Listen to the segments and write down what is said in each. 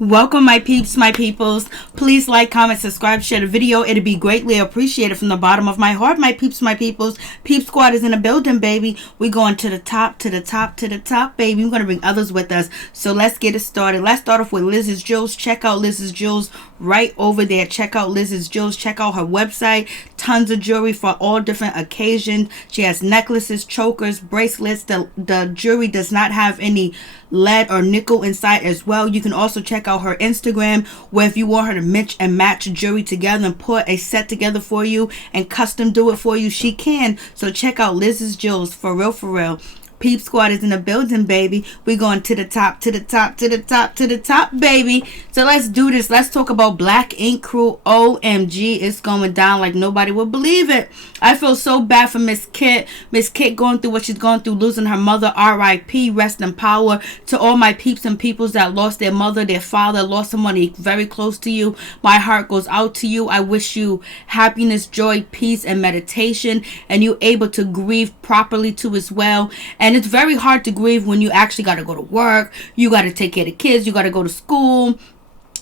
Welcome, my peeps, my peoples. Please like, comment, subscribe, share the video. It'd be greatly appreciated from the bottom of my heart, my peeps, my peoples. Peep Squad is in the building, baby. We're going to the top, to the top, to the top, baby. We're going to bring others with us. So let's get it started. Let's start off with Liz's Jewels. Check out Liz's Jewels right over there. Check out Liz's Jewels. Check out her website. Tons of jewelry for all different occasions. She has necklaces, chokers, bracelets. The jewelry does not have any lead or nickel inside as well. You can also check out her Instagram, where if you want her to mix and match jewelry together and put a set together for you and custom do it for you, she can. So check out Liz's Jewels, for real, for real. Peep Squad is in the building, baby. We're going to the top, to the top, to the top, to the top, baby. So let's do this. Let's talk about Black Ink Crew. OMG, it's going down like nobody would believe it. I feel so bad for Miss Kit. Miss Kit going through what she's going through, losing her mother. R.I.P. Rest in power. To all my peeps and peoples that lost their mother, their father, lost somebody very close to you, my heart goes out to you. I wish you happiness, joy, peace, and meditation, and you able to grieve properly too as well. And it's very hard to grieve when you actually got to go to work, you got to take care of the kids, you got to go to school,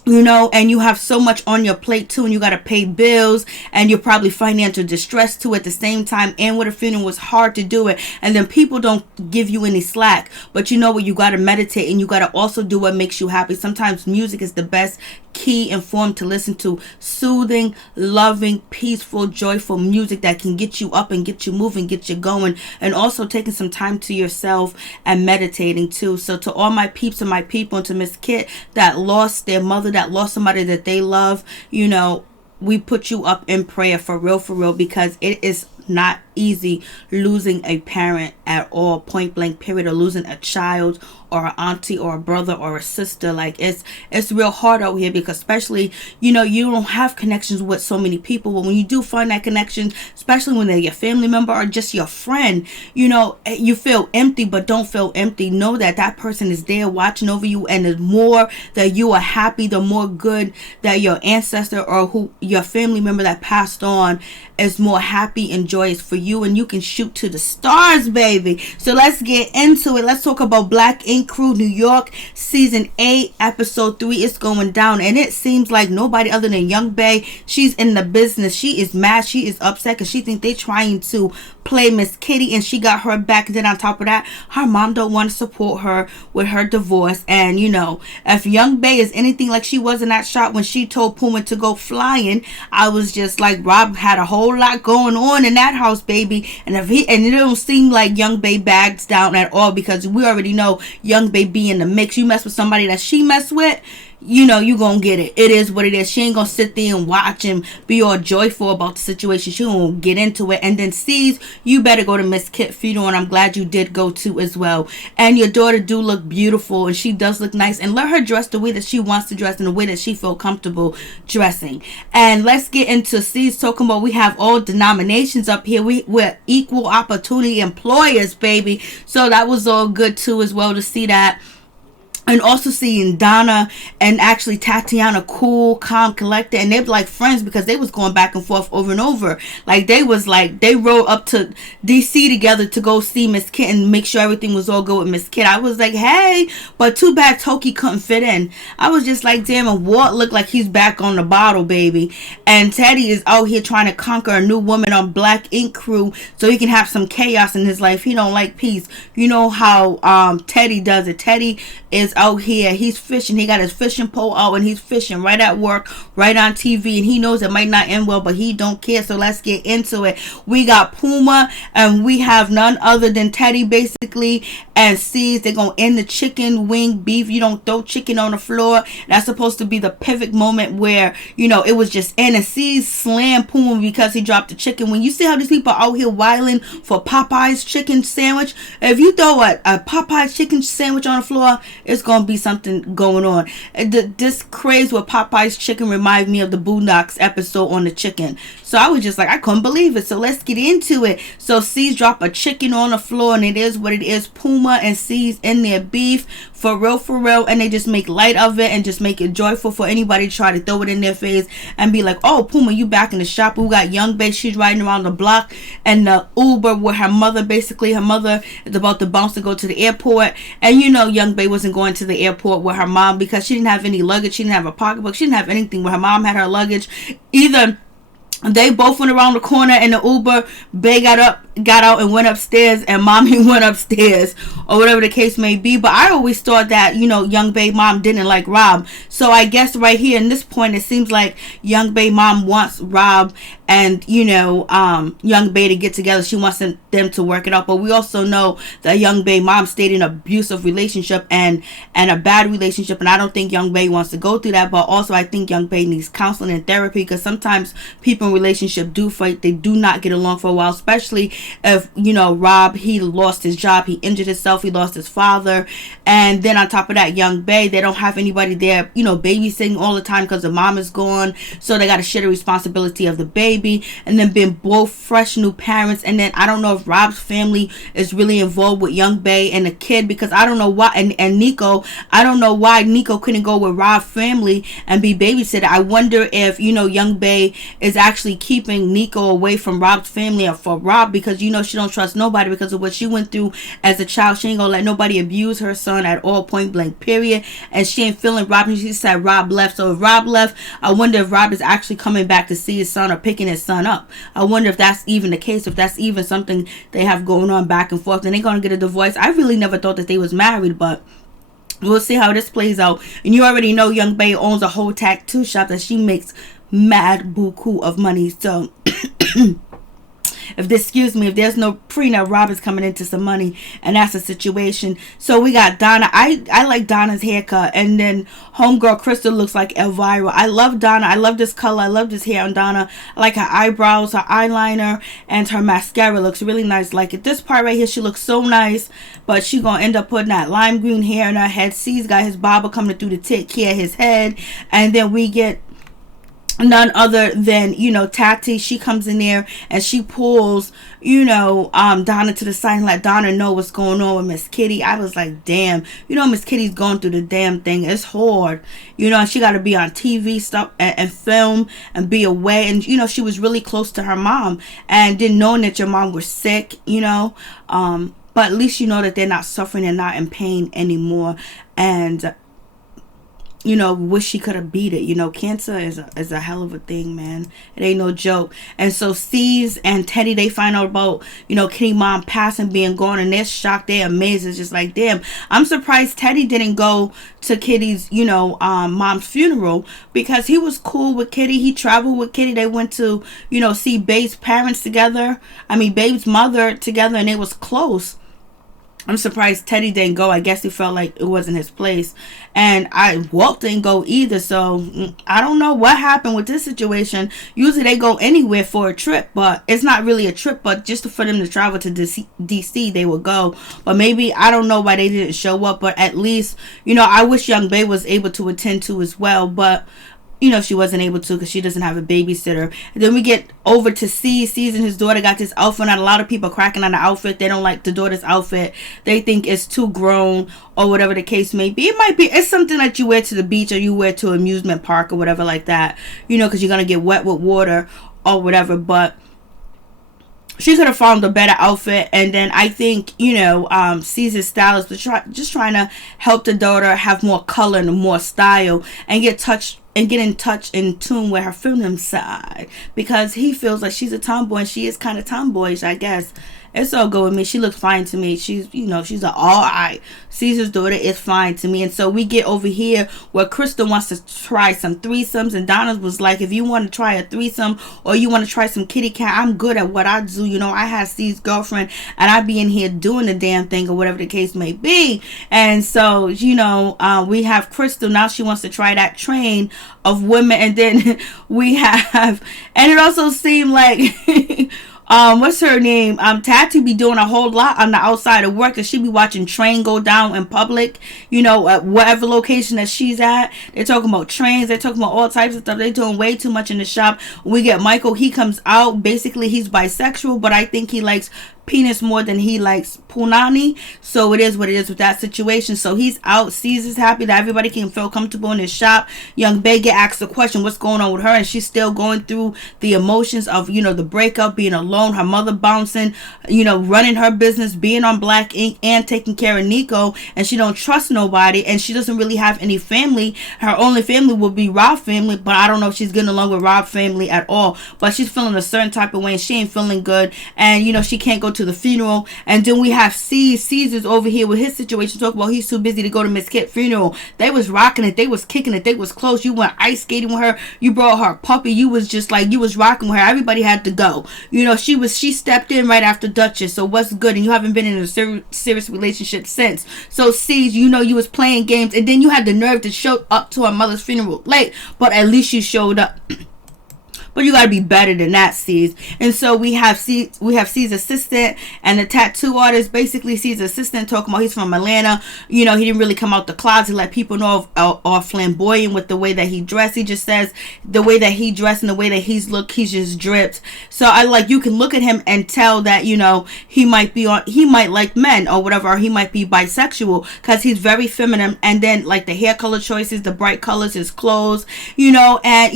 you know, and you have so much on your plate too, and you got to pay bills, and you're probably financial distress too at the same time. And with a funeral, was hard to do it, and then people don't give you any slack. But you know what, you got to meditate, and you got to also do what makes you happy. Sometimes music is the best key and form to listen to. Soothing, loving, peaceful, joyful music that can get you up and get you moving, get you going, and also taking some time to yourself and meditating too. So to all my peeps and my people, and to Miss Kit that lost their mother, that lost somebody that they love, you know, we put you up in prayer, for real, because it is not easy losing a parent at all, point blank period, or losing a child or an auntie or a brother or a sister. Like it's real hard out here, because especially, you know, you don't have connections with so many people, but when you do find that connection, especially when they're your family member or just your friend, you know, you feel empty. But don't feel empty. Know that that person is there watching over you, and the more that you are happy, the more good that your ancestor or who your family member that passed on is more happy and joyous for you, and you can shoot to the stars, baby. So let's get into it. Let's talk about Black Ink Crew New York season 8 episode 3. It's going down, and it seems like nobody other than Young Bae, she's in the business. She is mad, she is upset, because she thinks they trying to play Miss Kitty, and she got her back. And then on top of that, her mom don't want to support her with her divorce. And you know, if Young Bae is anything like she was in that shot when she told Puma to go flying, I was just like, Rob had a whole lot going on in that house, baby. And it don't seem like Young Bae bags down at all, because we already know Young Bae be in the mix. You mess with somebody that she mess with, you know, you gonna get it. It is what it is. She ain't gonna sit there and watch and be all joyful about the situation. She gonna get into it. And then C's, you better go to Miss Kit funeral, and I'm glad you did go to as well. And your daughter do look beautiful, and she does look nice, and let her dress the way that she wants to dress, in the way that she feel comfortable dressing. And let's get into C's talking about, we have all denominations up here. We're equal opportunity employers, baby. So that was all good too as well, to see that. And also seeing Donna and actually Tatiana cool, calm, collected, and they were like friends, because they was going back and forth over and over. Like they rode up to DC together to go see Miss Kit and make sure everything was all good with Miss Kit. I was like, hey, but too bad Toki couldn't fit in. I was just like, damn, and Walt looked like he's back on the bottle, baby. And Teddy is out here trying to conquer a new woman on Black Ink Crew so he can have some chaos in his life. He don't like peace. You know how Teddy does it. Teddy is out here, he's fishing, he got his fishing pole out, and he's fishing right at work, right on TV, and he knows it might not end well, but he don't care. So let's get into it. We got Puma, and we have none other than Teddy, basically, and C's. They're gonna end the chicken wing beef. You don't throw chicken on the floor. That's supposed to be the pivot moment where, you know, it was just in, and C's slammed Puma because he dropped the chicken. When you see how these people are out here wilding for Popeye's chicken sandwich, if you throw a Popeye's chicken sandwich on the floor, it's gonna be something going on. This craze with Popeye's chicken reminds me of the Boondocks episode on the chicken. So I was just like, I couldn't believe it. So let's get into it. So C's drop a chicken on the floor, and it is what it is. Puma Puma and C's in their beef for real, and they just make light of it and just make it joyful for anybody to try to throw it in their face and be like, oh, Puma, you back in the shop. We got Young Bae, she's riding around the block and the Uber with her mother. Basically, her mother is about to bounce to go to the airport, and you know Young Bae wasn't going to the airport with her mom because she didn't have any luggage, she didn't have a pocketbook, she didn't have anything. Where her mom had her luggage. Either they both went around the corner in the Uber, Bae got out and went upstairs, and Mommy went upstairs, or whatever the case may be. But I always thought that, you know, Young Bae mom didn't like Rob. So I guess right here in this point, it seems like Young Bae mom wants Rob and, you know, Young Bae to get together. She wants them to work it out. But we also know that Young Bae mom stayed in an abusive relationship and a bad relationship, and I don't think Young Bae wants to go through that. But also I think Young Bae needs counseling and therapy, because sometimes people in relationship do fight. They do not get along for a while, especially if, you know, Rob, he lost his job, he injured himself, he lost his father, and then on top of that, Young Bae, they don't have anybody there, you know, babysitting all the time because the mom is gone, so they got to share the responsibility of the baby, and then being both fresh new parents. And then I don't know if Rob's family is really involved with Young Bae and the kid, because I don't know why, and Nico, I don't know why Nico couldn't go with Rob's family and be babysitter. I wonder if, you know, Young Bae is actually keeping Nico away from Rob's family, or for Rob, because, you know, she don't trust nobody because of what she went through as a child. She ain't gonna let nobody abuse her son at all, point blank, period. And she ain't feeling Rob. She said Rob left. So if Rob left, I wonder if Rob is actually coming back to see his son or picking his son up. I wonder if that's even the case, if that's even something they have going on back and forth, and they're gonna get a divorce. I really never thought that they was married, but we'll see how this plays out. And you already know Young Bae owns a whole tattoo shop that she makes mad buku of money. So if there's no prenup, Rob is coming into some money, and that's the situation. So we got Donna. I like Donna's haircut, and then homegirl Crystal looks like Elvira. I love Donna. I love this color. I love this hair on Donna. I like her eyebrows, her eyeliner, and her mascara looks really nice. Like at this part right here, she looks so nice, but she gonna end up putting that lime green hair in her head. C's got his barber coming through to take care of his head, and then we get none other than, you know, Tati. She comes in there and she pulls, you know, Donna to the side and let Donna know what's going on with Miss Kitty. I was like, damn, you know, Miss Kitty's going through the damn thing. It's hard, you know, and she got to be on TV stuff and film and be away. And, you know, she was really close to her mom, and didn't know that your mom was sick, you know, but at least you know that they're not suffering and not in pain anymore. And you know, wish she could have beat it. You know, cancer is a hell of a thing, man. It ain't no joke. And so Steve's and Teddy, they find out about, you know, Kitty mom passing, being gone, and they're shocked, they're amazed. It's just like, damn, I'm surprised Teddy didn't go to Kitty's, you know, mom's funeral, because he was cool with Kitty. He traveled with Kitty. They went to, you know, see Babe's parents together. I mean, Babe's mother together, and they was close. I'm surprised Teddy didn't go. I guess he felt like it wasn't his place. And Walt didn't go either. So I don't know what happened with this situation. Usually they go anywhere for a trip, but it's not really a trip, but just for them to travel to DC, they would go. But maybe, I don't know why they didn't show up, but at least, you know, I wish Young Bae was able to attend to as well, but you know, she wasn't able to because she doesn't have a babysitter. And then we get over to C's and his daughter got this outfit on. A lot of people cracking on the outfit. They don't like the daughter's outfit. They think it's too grown or whatever the case may be. It might be. It's something that you wear to the beach or you wear to an amusement park or whatever like that. You know, because you're going to get wet with water or whatever. But she could have found a better outfit. And then I think, you know, C's style is just trying to help the daughter have more color and more style and get in tune with her feminine side, because he feels like she's a tomboy and she is kind of tomboyish, I guess. It's all good with me. She looks fine to me. She's, you know, she's an alright. Caesar's daughter is fine to me. And so we get over here where Crystal wants to try some threesomes, and Donna was like, if you want to try a threesome or you want to try some kitty cat, I'm good at what I do. You know, I have Steve's girlfriend and I be in here doing the damn thing or whatever the case may be. And so, you know, we have Crystal. Now she wants to try that train of women. And then we have, and it also seemed like what's her name? Tati be doing a whole lot on the outside of work, and she be watching train go down in public, you know, at whatever location that she's at. They're talking about trains, they're talking about all types of stuff. They're doing way too much in the shop. We get Michael, he comes out, basically he's bisexual, but I think he likes penis more than he likes punani. So it is what it is with that situation. So he's out. Sees is happy that everybody can feel comfortable in his shop. Young Bae get asked the question, what's going on with her? And she's still going through the emotions of, you know, the breakup, being alone, her mother bouncing, you know, running her business, being on Black Ink, and taking care of Nico. And she don't trust nobody, and she doesn't really have any family. Her only family will be Rob family, but I don't know if she's getting along with Rob family at all. But she's feeling a certain type of way, and she ain't feeling good. And, you know, she can't go to the funeral. And then we have Caesar's over here with his situation. Talk about he's too busy to go to Miss Kit's funeral. They was rocking it. They was kicking it. They was close. You went ice skating with her. You brought her a puppy. You was just like, you was rocking with her. Everybody had to go. You know, she stepped in right after Duchess. So what's good? And you haven't been in a serious relationship since. So C's, you know, you was playing games, and then you had the nerve to show up to her mother's funeral late, but at least you showed up. But you gotta be better than that, C's. And so we have C's assistant and the tattoo artist. Basically, C's assistant talking about he's from Atlanta. You know, he didn't really come out the closet, let people know of flamboyant with the way that he dressed. He just says the way that he dressed and the way that he's just dripped. So I like, you can look at him and tell that, you know, he might like men or whatever, or he might be bisexual, because he's very feminine. And then like the hair color choices, the bright colors, his clothes, you know, and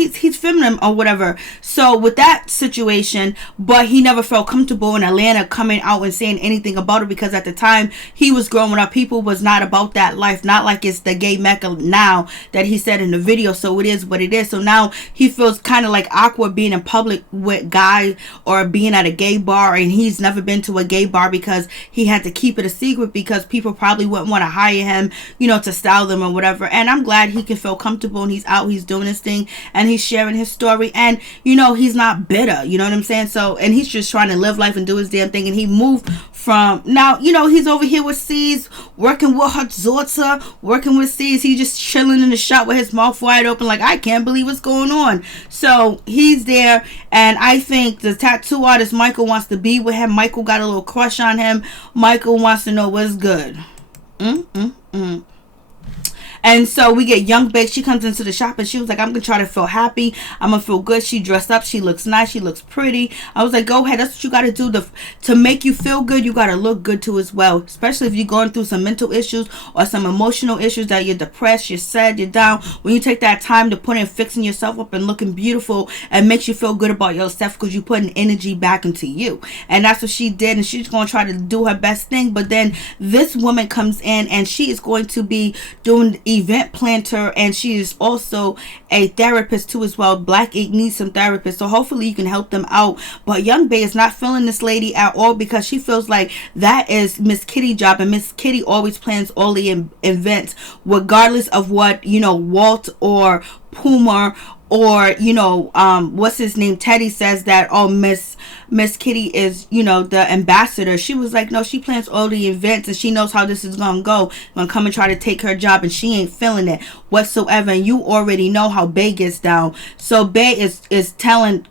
he's feminine or whatever. So with that situation, but he never felt comfortable in Atlanta coming out and saying anything about it, because at the time he was growing up, people was not about that life, not like it's the gay mecca now that he said in the video. So it is what it is. So now he feels kind of like awkward being in public with guys or being at a gay bar, and he's never been to a gay bar because he had to keep it a secret, because people probably wouldn't want to hire him, you know, to style them or whatever. And I'm glad he can feel comfortable and he's out, he's doing his thing, and he's sharing his story, and you know, he's not bitter, you know what I'm saying? So, and he's just trying to live life and do his damn thing. And he moved from, now, you know, he's over here with C's, working with her daughter, working with C's. He's just chilling in the shop with his mouth wide open like, I can't believe what's going on. So he's there, and I think the tattoo artist Michael wants to be with him. Michael got a little crush on him. Michael wants to know what's good. And so we get Young Bae. She comes into the shop and she was like, I'm going to try to feel happy. I'm going to feel good. She dressed up. She looks nice. She looks pretty. I was like, go ahead. That's what you got to do. To make you feel good, you got to look good too as well. Especially if you're going through some mental issues or some emotional issues, that you're depressed, you're sad, you're down. When you take that time to put in fixing yourself up and looking beautiful, and makes you feel good about yourself, because you're putting energy back into you. And that's what she did. And she's going to try to do her best thing. But then this woman comes in and she is going to be doing event planner, and she is also a therapist too as well. Black Ink needs some therapists, so hopefully you can help them out. But Young Bae is not feeling this lady at all, because she feels like that is Miss Kitty's job, and Miss Kitty always plans all the events, regardless of what, you know, Walt or Puma or, you know, what's his name, Teddy says that, oh, Miss Kitty is, you know, the ambassador. She was like, no, she plans all the events, and she knows how this is gonna go. Gonna come and try to take her job, and she ain't feeling it whatsoever. And you already know how Bae gets down. So Bae is telling,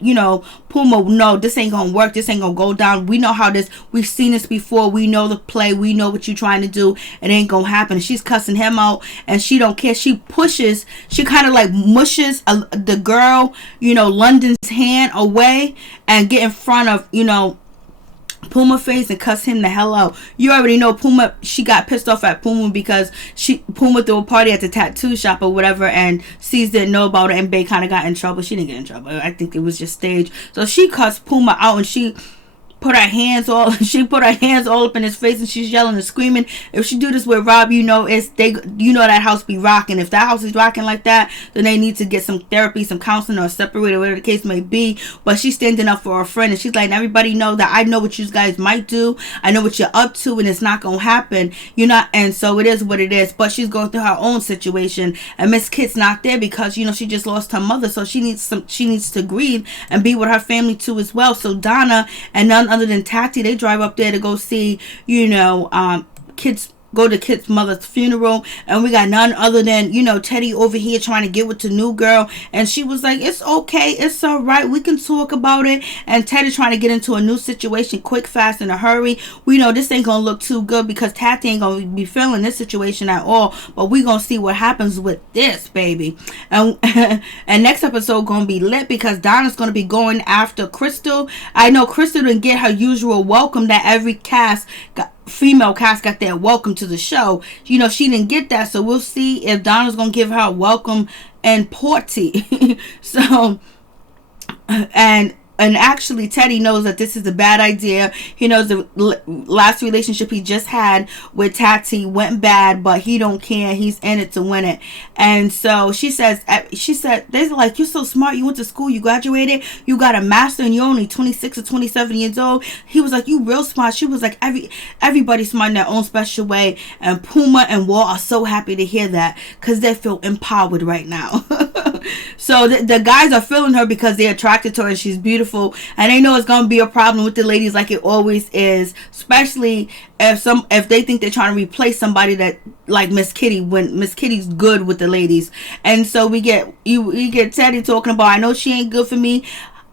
you know, Puma, no, this ain't gonna work. This ain't gonna go down. We know how this, we've seen this before. We know the play. We know what you're trying to do. It ain't gonna happen. And she's cussing him out, and she don't care. She pushes, she kind of like mushes the girl, you know, London's hand away, and get in front of, you know, Puma face and cuss him the hell out. You already know Puma, she got pissed off at Puma because Puma threw a party at the tattoo shop or whatever, and C's didn't know about it, and Bae kind of got in trouble. She didn't get in trouble. I think it was just staged. So she cussed Puma out, and she put her hands all up in his face, and she's yelling and screaming. If she do this with Rob, you know, that house be rocking. If that house is rocking like that, then they need to get some therapy, some counseling, or separate, or whatever the case may be. But she's standing up for her friend, and she's like, everybody know that I know what you guys might do. I know what you're up to, and it's not gonna happen. You're not, and so it is what it is. But she's going through her own situation, and Miss Kit's not there because, you know, she just lost her mother, so she needs to grieve and be with her family too as well. So Donna and none other than Tati, they drive up there to go see, you know, Kit's go to Kit's mother's funeral, and we got none other than, you know, Teddy over here trying to get with the new girl, and she was like, it's okay, it's all right, we can talk about it. And Teddy trying to get into a new situation quick, fast, in a hurry. We know this ain't gonna look too good because Tati ain't gonna be feeling this situation at all, but we gonna see what happens with this, baby. And and next episode gonna be lit because Donna's gonna be going after Crystal. I know Crystal didn't get her usual welcome that every female cast got their welcome to the show. You know, she didn't get that, so we'll see if Donna's gonna give her a welcome and Porty. So and actually Teddy knows that this is a bad idea. He knows the last relationship he just had with Tati went bad, but he don't care. He's in it to win it. And so she said, they're like, you're so smart. You went to school. You graduated. You got a master and you're only 26 or 27 years old. He was like, you real smart. She was like, everybody's smart in their own special way. And Puma and Walt are so happy to hear that because they feel empowered right now. So the guys are feeling her because they're attracted to her and she's beautiful, and they know it's gonna be a problem with the ladies like it always is, especially if they think they're trying to replace somebody that like Miss Kitty, when Miss Kitty's good with the ladies. And so we get Teddy talking about, I know she ain't good for me.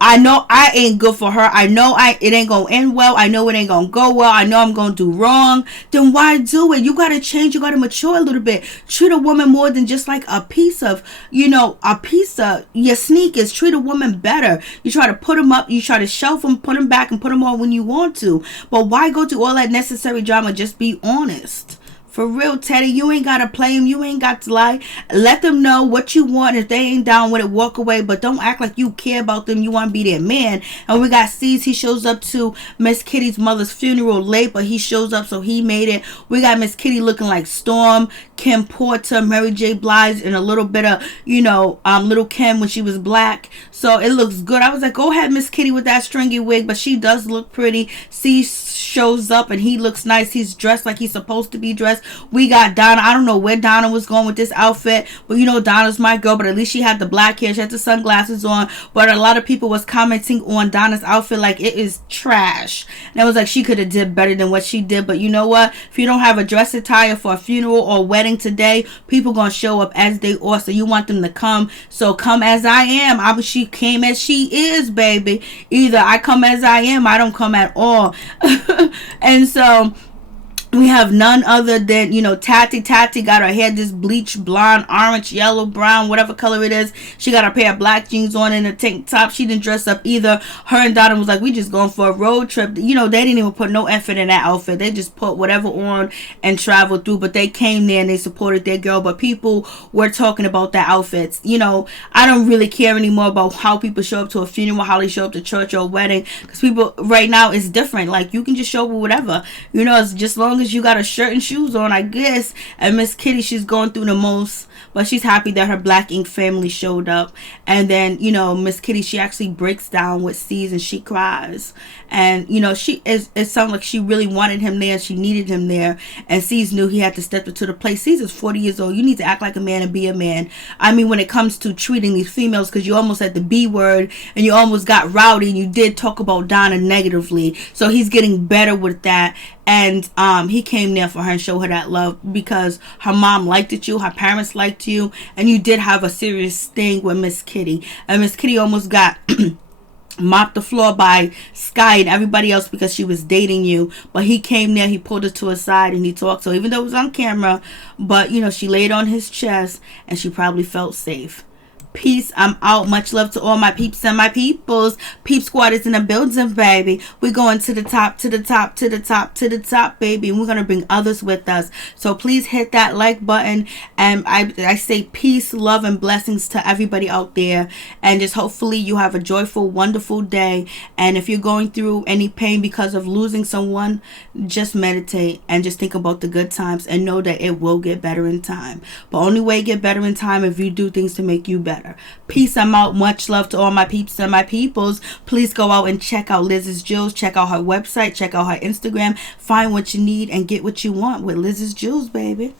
I know I ain't good for her. I know it ain't gonna end well. I know it ain't gonna go well. I know I'm gonna do wrong. Then why do it? You gotta change. You gotta mature a little bit. Treat a woman more than just like a piece of your sneakers. Treat a woman better. You try to put them up. You try to shelf them, put them back, and put them on when you want to. But why go through all that necessary drama? Just be honest. For real, Teddy, you ain't got to play him. You ain't got to lie. Let them know what you want. If they ain't down with it, walk away. But don't act like you care about them. You want to be their man. And we got C's. He shows up to Miss Kitty's mother's funeral late, but he shows up, so he made it. We got Miss Kitty looking like Storm, Kim Porter, Mary J. Blige, and a little bit of, Little Kim when she was black. So it looks good. I was like, go ahead, Miss Kitty, with that stringy wig. But she does look pretty. C shows up, and he looks nice. He's dressed like he's supposed to be dressed. We got Donna. I don't know where Donna was going with this outfit, but Donna's my girl, but at least she had the black hair. She had the sunglasses on. But a lot of people was commenting on Donna's outfit like it is trash. And it was like she could have did better than what she did. But you know what? If you don't have a dress attire for a funeral or wedding today, people gonna show up as they are. So you want them to come. So come as I am. She came as she is, baby. Either I come as I am, I don't come at all. And so we have none other than, Tati. Tati got her hair this bleach blonde, orange, yellow, brown, whatever color it is. She got a pair of black jeans on and a tank top. She didn't dress up either. Her and Donna was like, we just going for a road trip. They didn't even put no effort in that outfit. They just put whatever on and traveled through. But they came there and they supported their girl. But people were talking about their outfits. I don't really care anymore about how people show up to a funeral, how they show up to church or a wedding. Because people right now is different. Like, you can just show up with whatever. It's just long as you got a shirt and shoes on, I guess. And Miss Kitty, she's going through the most, but she's happy that her Black Ink family showed up. And then Miss Kitty, she actually breaks down with C's and she cries. And it sounds like she really wanted him there, she needed him there, and C's knew he had to step into the place. C's is 40 years old. You need to act like a man and be a man. I mean, when it comes to treating these females, because you almost had the B word and you almost got rowdy, and you did talk about Donna negatively. So he's getting better with that. And he came there for her and show her that love because her mom liked you, her parents liked you, and you did have a serious thing with Miss Kitty. And Miss Kitty almost got mopped the floor by Sky and everybody else because she was dating you. But he came there, he pulled her to his side, and he talked. So even though it was on camera, but she laid on his chest and she probably felt safe. Peace. I'm out. Much love to all my peeps and my peoples. Peep Squad is in the building, baby. We're going to the top, to the top, to the top, to the top, baby. And we're going to bring others with us. So please hit that like button. And I say peace, love, and blessings to everybody out there. And just hopefully you have a joyful, wonderful day. And if you're going through any pain because of losing someone, just meditate and just think about the good times and know that it will get better in time. But only way it get better in time if you do things to make you better. Peace. I'm out. Much love to all my peeps and my peoples. Please go out and check out Liz's Jewels. Check out her website. Check out her Instagram. Find what you need and get what you want with Liz's Jewels, baby.